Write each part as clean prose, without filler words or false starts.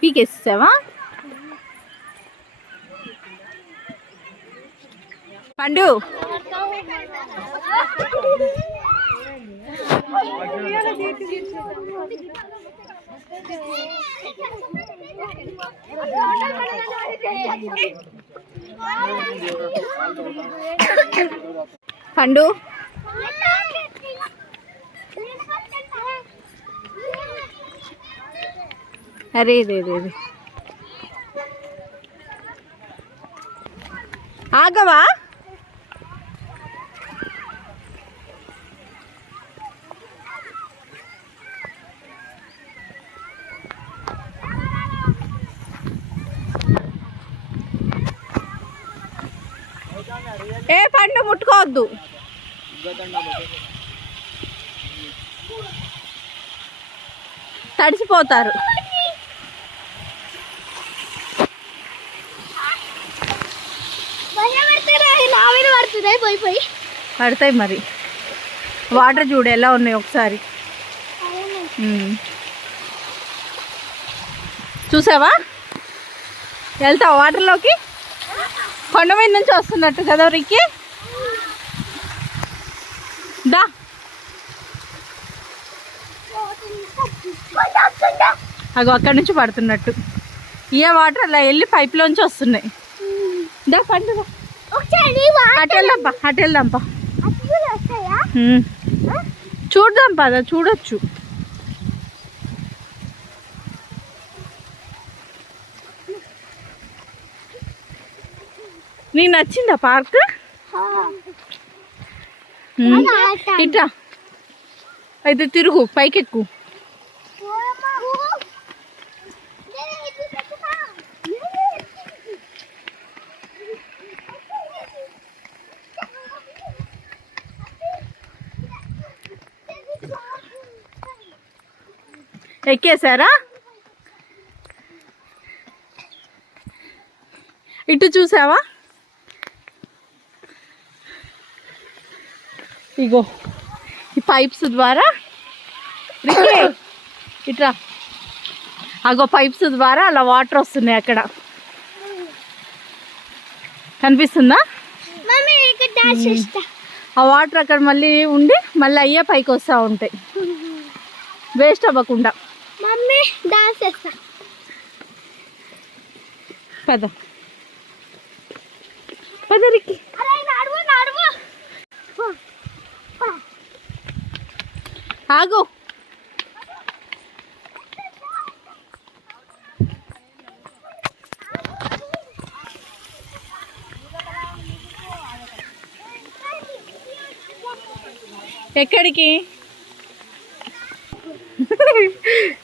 పీకేసావా? పండు పండు అరే ఆగవా? ఏ పండు ముట్టుకోవద్దు. తడిసిపోతారు. పడతాయి మరి. వాటర్ చూడు ఎలా ఉన్నాయి ఒకసారి. చూసావా? వెళ్తావా వాటర్లోకి? కొండ మీద నుంచి వస్తున్నట్టు కదా రికి. దా అగో అక్కడి నుంచి పడుతున్నట్టు. ఏ వాటర్ అలా వెళ్ళి పైప్లోంచి వస్తున్నాయి. దా పండు అటు వెళ్దాంపా. చూద్దాం పద, చూడొచ్చు. నీకు నచ్చిందా పార్క్? ఇట్లా అయితే తిరుగు, పైకెక్కు. ఎక్కేసారా? ఇటు చూసావా? ఇగో ఈ పైప్స్ ద్వారా ఇట్లా అగో పైప్స్ ద్వారా అలా వాటర్ వస్తున్నాయి. అక్కడ కనిపిస్తుందా? ఆ వాటర్ అక్కడ మళ్ళీ ఉండి మళ్ళీ అయ్యే పైకి వస్తూ ఉంటాయి, వేస్ట్ అవ్వకుండా. పద పదరికి. ఆగు. ఎక్కడికి?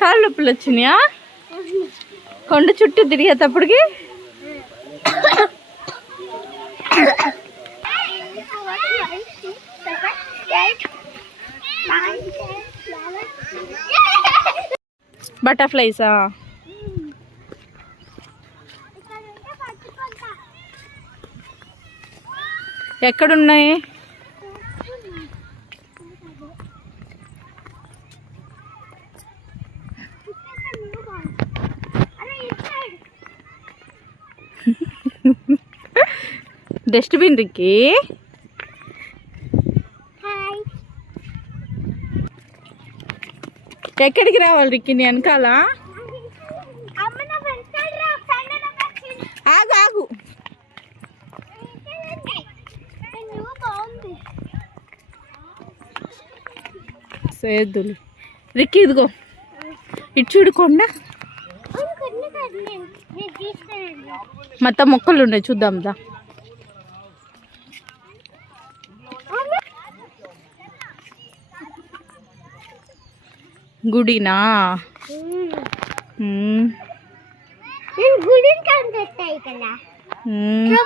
కాళ్ళు నొప్పులు వచ్చినాయా? కొండ చుట్టూ తిరిగేటప్పటికి. బటర్ఫ్లైసా? ఎక్కడున్నాయి? డస్ట్బిన్ రికి. ఎక్కడికి రావాలి రిక్కి? నీ వెనకాల. ఆగు ఆగు. సేదులు రిక్కి ఇదిగో ఇటు చూడు కొండ. మొత్తం మొక్కలు ఉన్నాయి, చూద్దాం దా. గుడినా?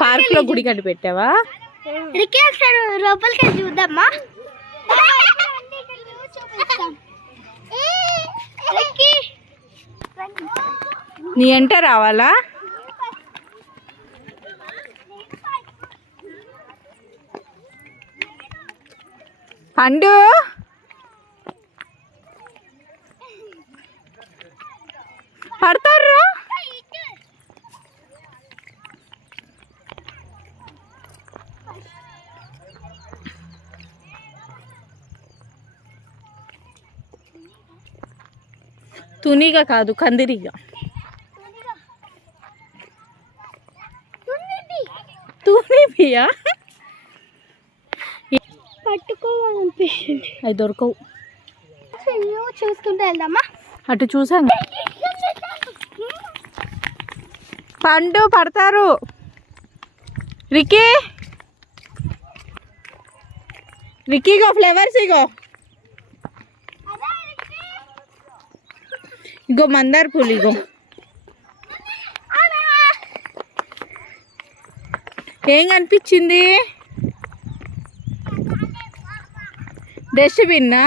పార్క్ లో గుడి కట్టి పెట్టావా? లోపలికి చూద్దామా? నీ ఎంట రావాలా? పండు పడతారు. తునిగా కాదు, కందిరిగా. తునిపియా పట్టుకోవాలనిపిస్తుంది. అవి దొరకవు. చూసుకుంటూ వెళ్దామా? అటు చూసాను. పండు పడతారు. రిక్కీ రిక్కీగో ఫ్లేవర్స్ ఇగో. ఇగో మందార పూలు ఇగో. ఏం కనిపించింది? డస్ట్బిన్నా?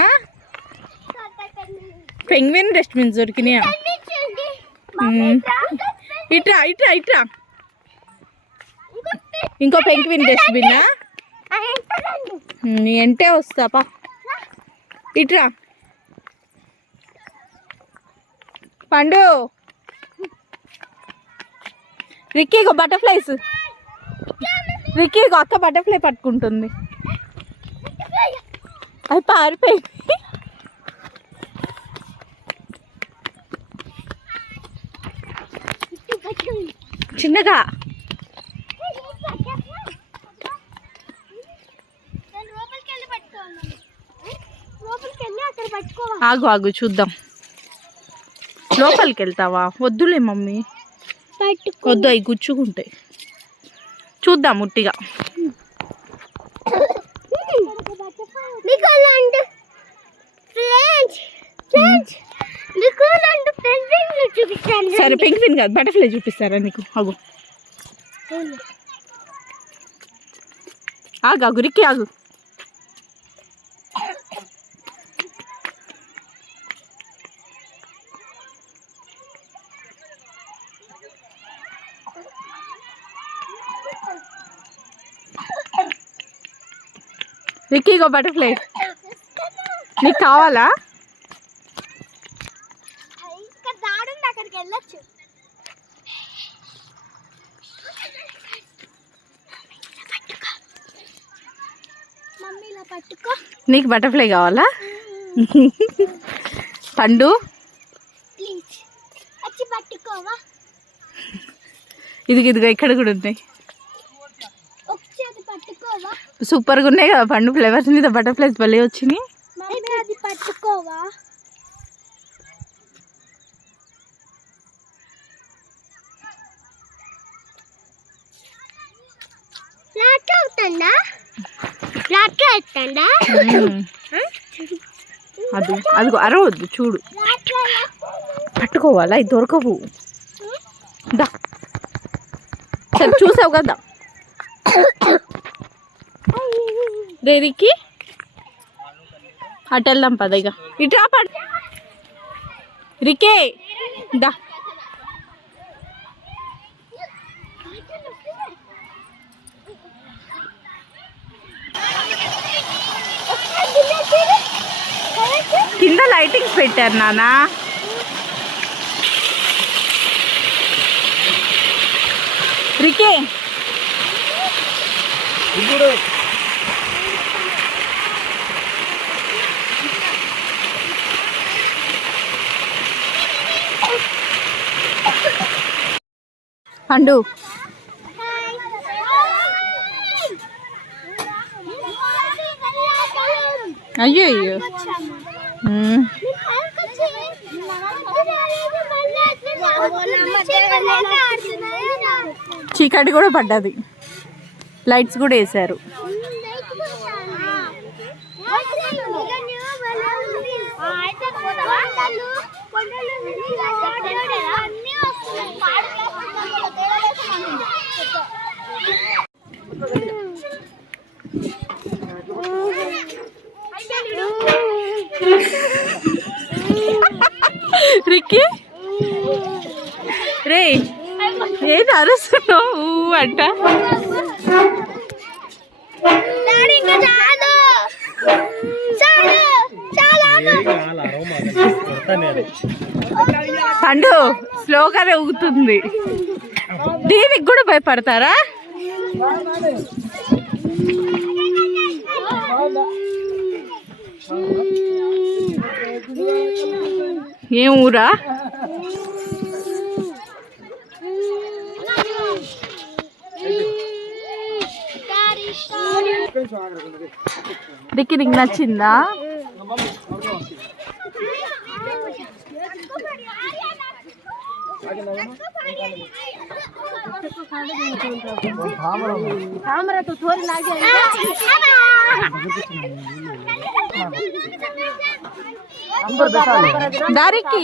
పెంగ్విన్ డస్ట్బిన్ దొరికినాయా? ఇట్రా ఇట్రా ఇట్రా. ఇంకో పెంగ్విన్ డస్ట్బిన్నా? నీ ఎంటే వస్తాపా. ఇట్రా పండు. రిక్కీగో బటర్ఫ్లైస్. రిక్కీగో అక్క బటర్ఫ్లై పట్టుకుంటుంది. అది పారిపోయింది. చిన్నగా ఆగు ఆగు చూద్దాం. లోపలికి వెళ్తావా? వద్దులే మమ్మీ, వద్దు, అవి గుచ్చుకుంటాయి. చూద్దాం ఉట్టిగా. సరే పెంగ్విన్ కాదు, బటర్ఫ్లై చూపిస్తారా నీకు? ఆగు ఆగు ఆగు రిక్కీ ఆగు. రిక్కీగో బటర్ఫ్లై. నీకు కావాలా? అక్కడికి వెళ్ళొచ్చు. మమ్మీ ఇలా పట్టుకో. నీకు బటర్ఫ్లై కావాలా? పండు ప్లీజ్ వచ్చి పట్టుకోవా? ఇదిగో ఇదిగో ఇక్కడ కూడా ఉన్నాయి. ఒకసారి పట్టుకోవా? సూపర్గా ఉన్నాయి కదా పండు. ఫ్లేవర్స్ మీద బటర్ఫ్లైస్ భలే వచ్చినాయి. మమ్మీ అది పట్టుకోవా? అది అదిగో అరవద్దు చూడు. పట్టుకోవాలా? ఇది దొరకవు. దా సరే చూసావు కదా. దేనికి అటు వెళ్దాం పదగా. ఇట్రా పడు రికే. దా కింద లైటింగ్స్ పెట్టారు నాన్న. రికే పండు అయ్యో అయ్యో. చీకటి కూడా పడ్డది. లైట్స్ కూడా వేసారు. రిక్కీ రే ఏది అరుస్తున్నావు అంట. పండు స్లోగానే ఊగుతుంది. దీనికి కూడా భయపడతారా? ఏం ఊరా? దిక్కి నీకు నచ్చిందా? दारिकी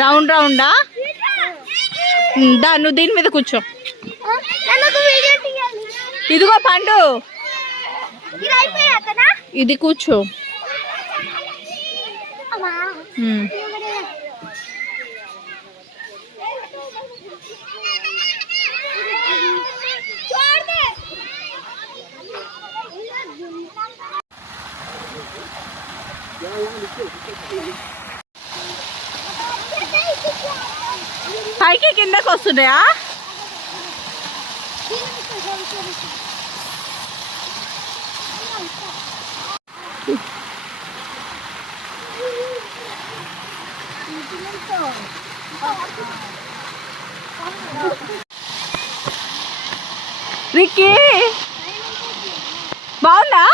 రౌండ్ రౌండా? దా నువ్వు దీని మీద కూర్చో. ఇదిగో పండు, ఇది కూర్చో. పైకి కిందకు వస్తున్నాయా? రిక్కీ బాగుందా?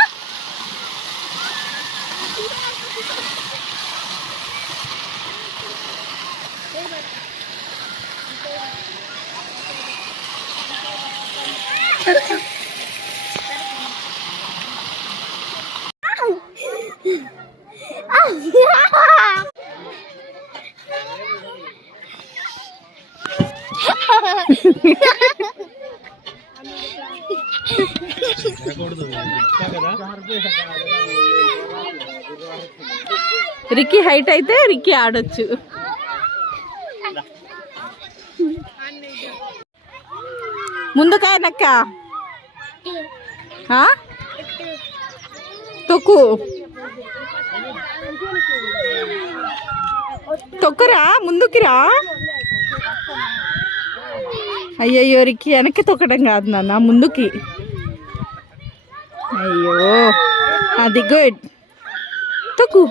రిక్కీ హైట్ అయితే రిక్కీ ఆడొచ్చు. ముందుకా వెనక్క? తొక్కు తొక్కురా, ముందుకి రా. అయ్యయ్యో రిక్కీ వెనక్కి తొక్కడం కాదు నాన్న, ముందుకి. అయ్యో అది గుడ్. తొక్కు.